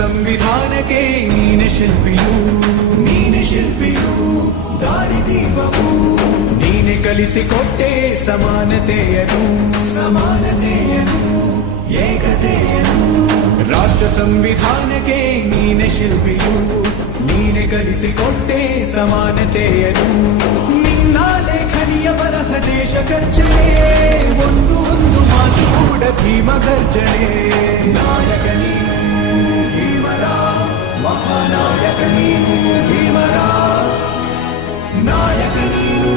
ಸಂವಿಧಾನಕ್ಕೆ ನೀನೆ ಶಿಲ್ಪಿಯು ದಾರಿದೀಪವು ನೀನೆ ಕಲಿಸಿಕೊಟ್ಟೆ ಸಮಾನತೆಯನು ಏಕತೆಯನು ರಾಷ್ಟ್ರ ಸಂವಿಧಾನಕ್ಕೆ ನೀನೆ ಶಿಲ್ಪಿಯು ನೀನೆ ಕಲಿಸಿಕೊಟ್ಟೆ ಸಮಾನತೆಯನು ನಿನ್ನ ಲೇಖನಿಯ ಬರಹ ದೇಶ ಖರ್ಚನೆ ಒಂದು ಮಾತು ಕೂಡ ಭೀಮ ಗರ್ಜನೆ ನಾಯಕ ನೀನು ಭೀಮರ ಮಹಾನಾಯಕ ನೀನು ಭೀಮರ ನಾಯಕ ನೀನು